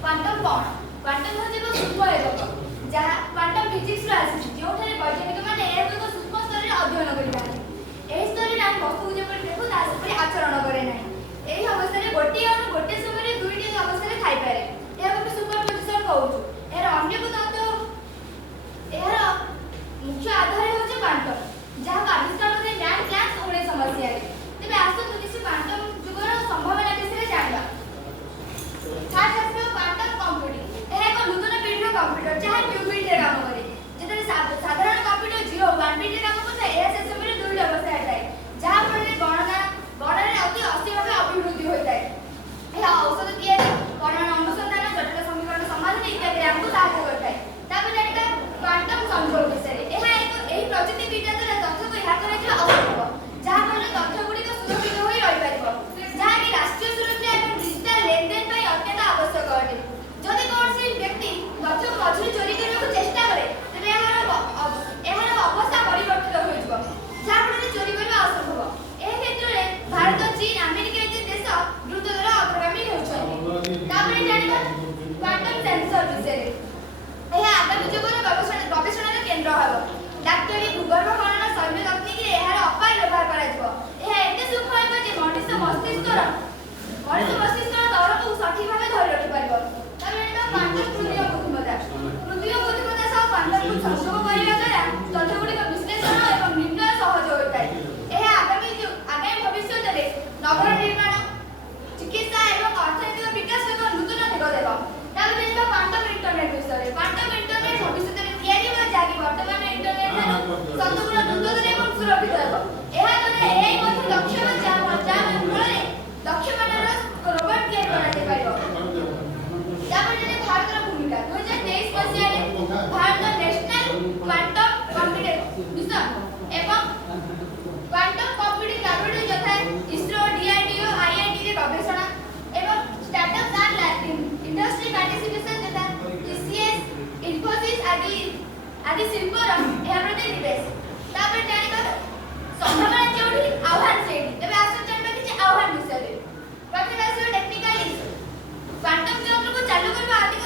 quantum कौन quantum हूँ एक सूक्ष्म एकक जहाँ क्वांटम फिजिक्स आसी जो वैज्ञानिक मैंने एक सूक्ष्म स्तर में अध्ययन कर स्तर में आम वस्तु जब देखू आचरण करे ना यही अवस्था गोटे अणु गोटे समय दुईटी अवस्था थाईपे यह गोटे सुपरपोजिशन कहूँ यार अन्य यार मुख्य आधार हूँ क्वांटम जहाँ आविष्कार करते न्यान प्लैंक 1900 मसीह तेज आसतु किसी क्वांटम जुगर संभावना विषय जाना फास्ट आसो क्वांटम कंप्यूटिंग यह एक नूतन पीढ़ी कंप्यूटर जहाँ क्यूबिट काम करे जितने साधारण कंप्यूटर 0 1 बिट काम करता है से समय दुईटी अवस्था है जहाँ फल गणना अति अति भाव अभिवृद्धि होता है यह औषध तैयारी गणना अनुसंधान जटिल समीकरण समाधान इत्यादि आमको साहाय्य करता है तापर जानिका क्वांटम कंट्रोल विषय यह एक प्रযুক্তি विद्या द्वारा तथ्य को ह्याक करा असंभव जहाँ फल तथ्य गुड़िक सुरक्षित हो रही जहाँ कि राष्ट्रीय सुरक्षा और डिजिटल लेनदेन अत्यंत आवश्यक अटे जदि कौन व्यक्ति तथ्य को मझे चोरी करने को चेष्टा करे तेज यार अवस्था परिवर्तित हो जहाँ फल चोरी करने असंभव यह क्षेत्र में भारत चीन अमेरिका आदि देश द्रुत दर अग्रगामी होती जानिबा क्वांटम सेंसर विषय यह आगामी जुगर गवेषणा केन्द्र हेब डाक्तरी भूगर्भ गणना शैल्य तकनीक यार अपार व्यवहार कर सूक्ष्म जे मनुष्य मस्तिष्क तरफ सठिक भाव धरी रखिपर क्वांटम तृतीय बुद्धिमत्ता सह क्वांटम को संयोग करने द्वारा तथ्यगुड़िक विश्लेषण और निर्णय सहज होता है यह आगामी भविष्य में नगर निर्माण चिकित्सा और अर्थनैतिक विकास एक नूतन दिग देव क्वांटम इंटरनेट विषय क्वांटम इंटरनेट भविष्य में तैयारी हो जाकि वर्तमान इंटरनेट संपूर्ण द्रुत और सुरक्षित हेब यह द्वारा एआई मध्ये दक्ष फल दक्ष मानर रोबोट तैयारी कराते पारिबो भारत भूमिका 2023 मसीह Bharat national quantum computing mission एवं क्वांटम कंप्यूटिंग लैबोरेटरी यथा इसरो डीआरडीओ आईआईटी रे गवेषणा एवं स्टार्टअप एंड इंडस्ट्री पार्टिसिपेशन तथा टीसीएस इन्फोसिस आदि शिल्पर यह प्रति निवेश तापर जानिबा संभावना जोड़ी आह्वान सेठी तबे आसो जानबा किछि आह्वान विषय प्रथम आसो टेक्निकल इश्यू क्वांटम यंत्र को चालू करबा अधिक